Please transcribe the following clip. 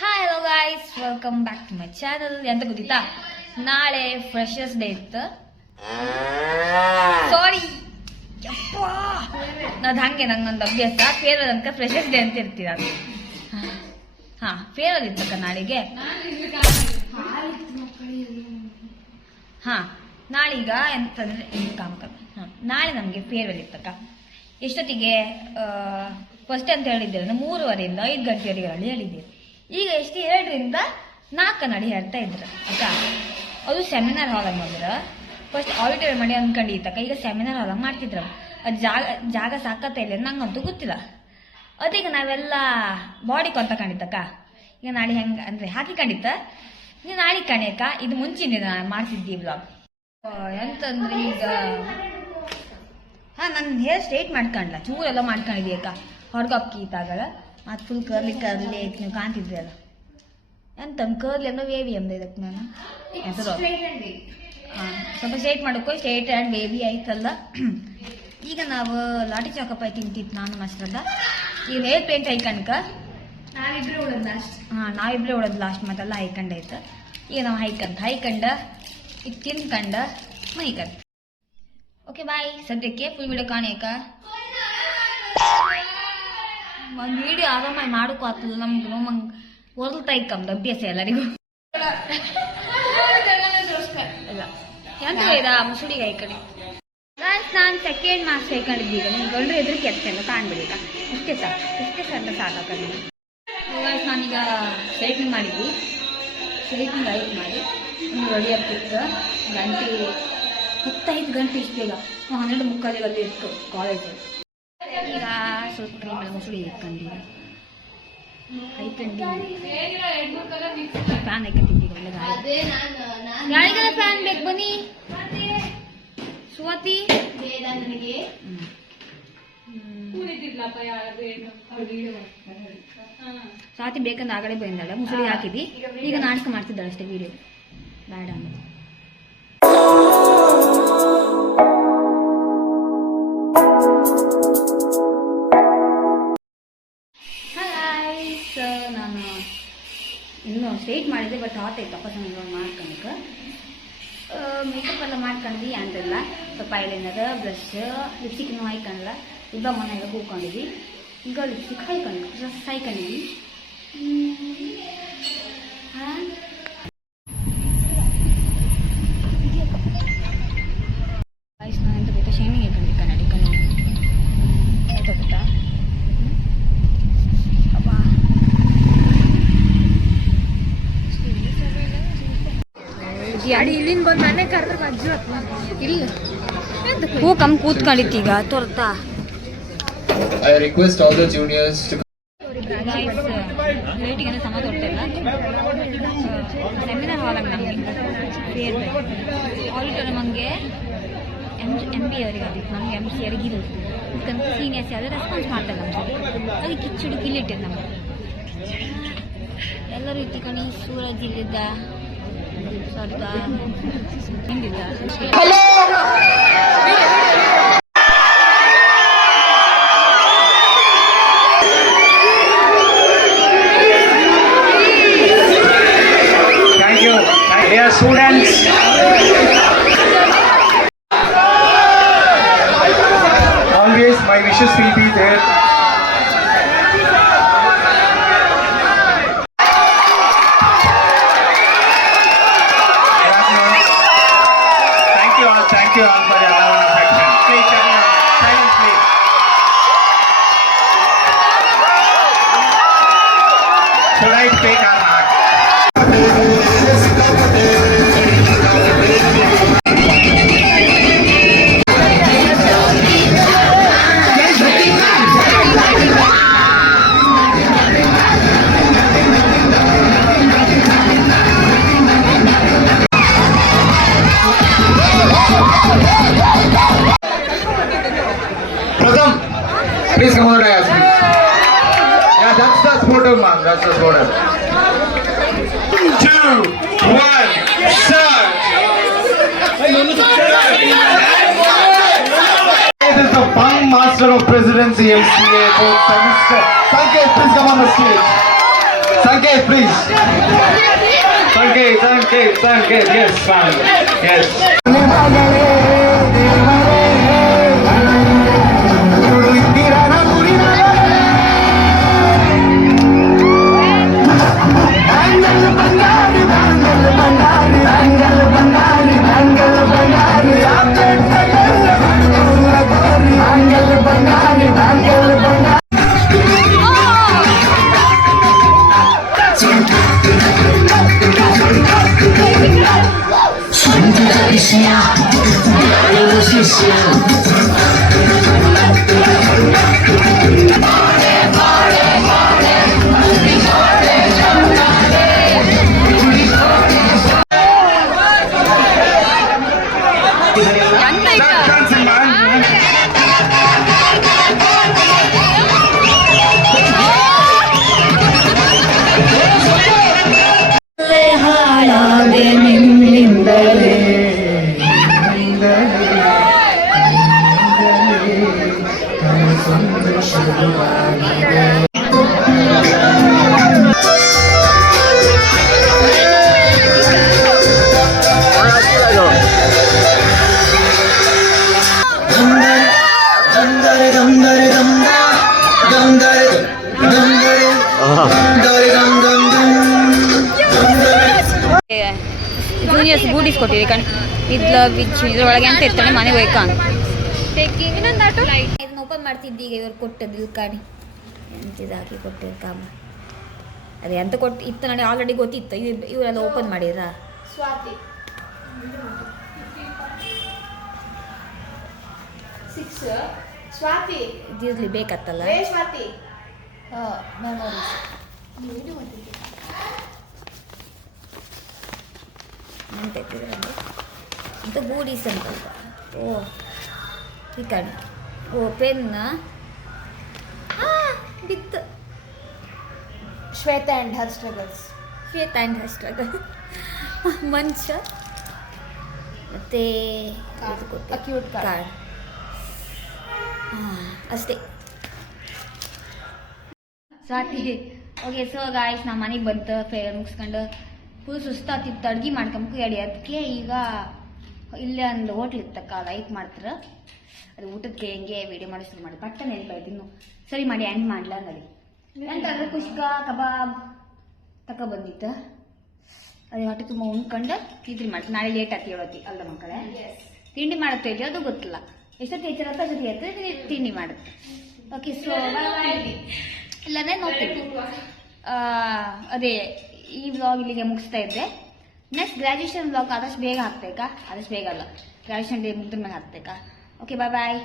Hi hello guys, welcome back to my channel. ಎಂತ ಗೊತ್ತಿತ್ತಾ, ನಾಳೆ ಫ್ರೆಶರ್ಸ್ ಡೇ ಇತ್ತು. ಸಾರಿ ನಾದ್ ಹಂಗೆ ನಂಗೊಂದು ಅಭ್ಯಾಸ, ಫೇರ್ವೆಲ್ ಅಂತ ಫ್ರೆಶರ್ಸ್ ಡೇ ಅಂತ ಇರ್ತೀರ. ಹಾ, ಫೇರ್ವೆಲ್ ಇತ್ತಕ್ಕ ನಾಳೆಗೆ. ಹಾ, ನಾಳೀಗ ಎಂತಂದ್ರೆ ನಾಳೆ ನಮ್ಗೆ ಫೇರ್ವೆಲ್ ಇತ್ತಕ್ಕ. ಎಷ್ಟೊತ್ತಿಗೆ ಫಸ್ಟ್ ಅಂತ ಹೇಳಿದ್ದೇವೆ, 3:30ಯಿಂದ 5 ಗಂಟೆವರೆಗೆ ಹೇಳಿದ್ದೇವೆ. ಈಗ ಎಷ್ಟು 2ರಿಂದ 4 ನಡಿ ಹೇಳ್ತಾ ಇದ್ರು ಅಕ್ಕ. ಅದು ಸೆಮಿನಾರ್ ಹಾಲಾಗಿ ಮಾಡಿದ್ರ. ಫಸ್ಟ್ ಆಡಿಟೋರಿಯಂ ಮಾಡಿ ಅನ್ಕೊಂಡಿತ್ತಕ್ಕ, ಈಗ ಸೆಮಿನಾರ್ ಹಾಲಾಗಿ ಮಾಡ್ತಿದ್ರು. ಅದು ಜಾಗ ಸಾಕತ್ತ ಇಲ್ಲ ನಂಗಂತೂ ಗೊತ್ತಿಲ್ಲ. ಅದೀಗ ನಾವೆಲ್ಲ ಬಾಡಿ ಕೊಂತ ಕಂಡಿತ್ತಕ್ಕ. ಈಗ ನಾಳೆ ಹೆಂಗೆ ಅಂದರೆ ಹಾಕಿಕೊಂಡಿತ್ತ, ನೀವು ನಾಳೆ ಕಣಿಯಕ್ಕ. ಇದು ಮುಂಚಿನ ಮಾಡ್ತಿದ್ದೀವಿ ವ್ಲಾಗ್. ಎಂತಂದ್ರೆ ಈಗ ಹಾಂ, ನನ್ನ ಹೇರ್ ಸ್ಟ್ರೈಟ್ ಮಾಡ್ಕೊಂಡ್ಲ, ಚೂರೆಲ್ಲ ಮಾಡ್ಕೊಂಡಿದ್ದೀವಿ ಅಕ್ಕ. ಹೊರಗಪ್ಪಿ ಇತ್ತಾಗಲ್ಲ, ಮತ್ತು ಫುಲ್ ಕರ್ಲಿ ಐತಿ. ನೀವು ಕಾಣ್ತಿದ್ರಿ ಅಲ್ಲ, ಎಂತ ಕರ್ಲಿ ಅಂದ್ರೆ ವೇವಿ ಅಂದ ಇದಕ್ಕೆ ನಾನು ಹೆಸರು. ಹಾಂ, ಸ್ವಲ್ಪ ಸ್ಟ್ರೈಟ್ ಮಾಡೋಕ್ಕೋ ಸ್ಟ್ರೈಟ್ ಆ್ಯಂಡ್ ವೇವಿ ಆಯ್ತಲ್ಲ. ಈಗ ನಾವು ಲಾಟಿ ಚಾಕಪ್ಪ ತಿಂತಿತ್ತು ನಾನು ಮಸ್ರದ. ಈಗ ನೇಲ್ ಪೇಂಟ್ ಹೈಕಂಡ್ಕ ನಾವಿಬ್ಬರೇ ಉಳೋದು ಲಾಸ್ಟ್ ಮತ್ತೆಲ್ಲ ಹೈಕಂಡಾಯ್ತು. ಈಗ ನಾವು ಹೈಕಂಡ ಈಗ ತಿನ್ಕಂಡ ಮೈಕಂಡ. Okay bye. ಸದ್ಯಕ್ಕೆ ಫುಲ್ ವಿಡಿಯೋ ಕಾಣಿಯಕ್ಕ. ಒಂದು ವಿಡಿಯೋ ಆರಾಮಾಗಿ ಮಾಡೋಕ್ಕೂ ಆಗ್ತದೆ ನಮ್ಗೆ. ನಮಗೆ ಹೊರಲ್ತಾ ಇಕ್ಕಮ್ದು ಅಭ್ಯಾಸ ಎಲ್ಲರಿಗೂ. ಇಲ್ಲ ಎಂತ ಇದಾ ಮುಸುಡಿಗೆ ಹೈಕಂಡು ನಾನು ಸೆಕೆಂಡ್ ಮಾರ್ಕ್ಸ್ ಹೈಕೊಂಡಿದ್ದೀಗ. ನಿಮ್ಗೆ ಗಂಡ್ರು ಎದುರು ಕೆತ್ತಲ್ಲ ಕಾಣ್ಬಿಡಿ ಈಗ. ಇಷ್ಟೇ ಸಣ್ಣ ಸಾಕಾಗ. ನಾನೀಗ ಸ್ಟ್ರೈಟ್ನಿಂಗ್ ಮಾಡಿದ್ವಿ. ಸ್ಟ್ರೈಟ್ನಿಂಗ್ ಹೈಟ್ ಮಾಡಿ ಒಂದು ರೆಡಿ ಆಗ್ತಿತ್ತು. ಗಂಟೆ 10 ಗಂಟೆ ಇಷ್ಟು ಬೇಗ 12:45 ಅಲ್ಲಿ ಇತ್ತು ಕಾಲೇಜಲ್ಲಿ. ಈಗ ಸ್ವಲ್ಪ ಕ್ರೀಮಲ್ಲಿ ಮುಸುಡಿ ಹೈಕೊಂಡು ಫ್ಯಾನ್ ಹೈಕಂತಿದ್ದೀಗ. ಯಾರಿಗೆಲ್ಲ ಫ್ಯಾನ್ ಬೇಕು ಬನ್ನಿ. ಸ್ವಾತಿ ಸ್ವಾತಿ ಬೇಕಂದ್ರೆ ಆಗಡೆ ಬಂದಾಳೆ, ಮುಸುಡಿ ಹಾಕಿದ್ವಿ. ಈಗ ನಾಟಕ ಮಾಡ್ತಿದ್ದಾಳೆ ಅಷ್ಟೇ, ವಿಡಿಯೋ ಬೇಡ ಅಂತ. ಹಾಯ್, ಸೊ ನಾನು ಇನ್ನೂ ಸ್ಟ್ರೈಟ್ ಮಾಡಿದ್ದೆ, ಬಟ್ ಆತೈತಪ್ಪ ಮಾಡ್ಕೊಳಕ್ಕೆ. ಮೇಕಪ್ ಎಲ್ಲ ಮಾಡ್ಕೊಂಡ್ವಿ ಅಂತೆಲ್ಲ. ಸ್ವಲ್ಪ ಐಲೈನರ್, ಬ್ರಷ್, ಲಿಪ್ಸ್ಟಿಕ್ನು ಹಾಯ್ಕೊಂಡ್ಲ. ಇಬ್ಬ ಮನೆಯಾಗ ಕೂಕೊಂಡಿದ್ವಿ. ಈಗ ಲಿಪ್ಸ್ಟಿಕ್ ಹಾಯ್ಕೊಂಡು ಡ್ರೆಸ್ ಹಾಯ್ಕೊಂಡಿದ್ವಿ. ನಾನು ಎಂತ ಗೊತ್ತಾ, ಶೈನಿಂಗ್ ಹಾಕೊಂಡ್ವಿ ಕನ್ನಡಿ ಎಂತ ಗೊತ್ತಾ. ಇಲ್ಲಿಂದ ಬಂದು ಮನೆ ಕರೆದ್ರೆ ಅಜ್ಜು ಇಲ್ಲ ಹೂ ಕಮ್ಮಿ ಕೂತ್ಕೊಂಡಿತ್ತೀಗ ತೋರ್ತಾ. I request all the juniors to ಲೇಟಿಗೆ ಸಮ ತೊಟ್ಟಿಲ್ಲ. ಸೆಮಿನಾರ್ ಹಾಲಾಗಿ ನಮಗೆ ಫೇರ್ವೆಲ್ ಆಡಿಟೋರಿಯಂ ನಮಗೆ MP ಅವರಿಗೆ ಆಗಿತ್ತು, ನಮಗೆ MC ಅವರಿಗೆ ಇಲ್ಲ. ಇದಕ್ಕಂತ ಸೀನಿಯರ್ಸ್ ಯಾವುದೇ ರೆಸ್ಪಾನ್ಸ್ ಮಾಡ್ತಾರೆ ನಮ್ಮ ಜೊತೆ. ಅದಕ್ಕೆ ಕಿಚ್ಚುಡು ಕಿಲ್ಲಿಟ್ಟಿದ್ದು ನಮಗೆ. ಎಲ್ಲರೂ ಇಟ್ಟಿಕೊಂಡು ಸೂರಜ್ ಇಲ್ಲಿದ್ದ, ಸ್ವಲ್ಪ ಹಿಂಗಿದ್ದ. Dear students, always my wishes will be there. Thank you all for your love and affection. Please, everyone, silence please. Should I speak or not? Pratham, please come over and ask me. Yeah, that's the photo, man. That's the photo. 2, 1, start. This is the bang Master of Presidency, MCA, fourth semester. Sanket, please come on the stage. Sanket, please. Sanket, yes, son. Yes. Start dancing, man. ಹಾಳಾದೆ ನಿನ್ನಿಂದಲೇ juniors ಗೂಡೀಸ್ ಕೊಟ್ಟಿರಿ ಕಣ್ ಇದ್ಲ ಬಿಚ್ಚು ಇದ್ರೊಳಗೆ ಅಂತ ಇರ್ತಾನೆ ಮನೆಗೆ ಹೋಯ್ಕ ಇದನ್ನ open ಮಾಡ್ತಿದ್ದಿ ಈಗ ಇವ್ರು ಕೊಟ್ಟದ್ದು ಇಲ್ಲಿ ಕಾಣಿ ಎಂತಿದಾಕಿ ಕೊಟ್ಟಿರು ಕಾಮ ಅದೇ ಅಂತ ಕೊಟ್ಟು ಇತ್ತು ನನಗೆ ಆಲ್ರೆಡಿ ಗೊತ್ತಿತ್ತು ಇವರೆಲ್ಲ ಓಪನ್ ಮಾಡಿರ ಸ್ವಾತಿ ಸ್ವಾತಿ ಇದಿರ್ಲಿ ಬೇಕತ್ತಲ್ಲ ಸ್ವಾತಿ ಅಂತ ಅಂತ ಗೂಡೀಸ್ ಅಂತ ಓ ಈ ಕಡೆ ಓ ಪೆನ್ನ ಬಿತ್ತು Shweta and her struggles Shweta and ಹಸ್ಟ್ರಾಗ ಮಂಚ ಮತ್ತೆ Acute card. ಕಾರ್ಡ್ ಅಷ್ಟೇ ಸ್ವಾತಿ ಓಕೆ ಸೊ ಗಾಯ್ಸ್ ನಮ್ಮ ಮನೆಗೆ ಬಂತು ಫೇರ್ ಮುಗಿಸ್ಕೊಂಡು ಫುಲ್ ಸುಸ್ತಾತಿತ್ತು ಅಡ್ಗೆ ಮಾಡ್ಕೊಂಬು ಎಡಿ ಅದಕ್ಕೆ ಈಗ ಇಲ್ಲೇ ಒಂದು ಹೋಟ್ಲ್ ಇತ್ತಕ್ಕ ಲೈಕ್ ಮಾಡ್ತಾರೆ ಅದು ಊಟಕ್ಕೆ ಹೆಂಗೆ ವೀಡಿಯೋ ಮಾಡಿ ಶುರು ಮಾಡಿ ಪಟ್ಟ ನೆನಪಾಯ್ತು ಇನ್ನು ಸರಿ ಮಾಡಿ ಎಂಡ್ ಮಾಡ್ಲಾ ನಡಿ ಎಂತಂದ್ರೆ ಕುಷ್ಕ ಕಬಾಬ್ ಬಂದಿತ್ತು ಅದೇ ಹೊಟ್ಟೆ ತುಂಬ ಉಣ್ಕೊಂಡು ತಿಂಡಿ ಮಾಡಿ ನಾಳೆ ಲೇಟ್ ಆಗಿ ಹೇಳೋತಿ ಅಲ್ಲ ಮಕ್ಕಳೇ ತಿಂಡಿ ಮಾಡುತ್ತೆ ಅದು ಗೊತ್ತಿಲ್ಲ ಎಷ್ಟೊತ್ತು ಹೆಚ್ಚಿರತ್ತ ಜೊತೆ ಇರ್ತದೆ ತಿಂಡಿ ಮಾಡುತ್ತೆ ಓಕೆ ಸೊ ಇಲ್ಲನೇ ನೋಡ್ತೀನಿ ಅದೇ ಈ ವ್ಲಾಗ್ ಇಲ್ಲಿಗೆ ಮುಗಿಸ್ತಾ ಇದ್ದೆ ನೆಕ್ಸ್ಟ್ ಗ್ರ್ಯಾಜುಯೇಷನ್ ವ್ಲಾಗ್ ಆದಷ್ಟು ಬೇಗ ಹಾಕ್ಬೇಕಾ ಆದಷ್ಟು ಬೇಗ ಅಲ್ಲ ಗ್ರ್ಯಾಜುಯೇಷನ್ ಡೇ ಮುಗಿದ ಮೇಲೆ ಹಾಕ್ಬೇಕಾ ಓಕೆ ಬಾಯ್ ಬಾಯ್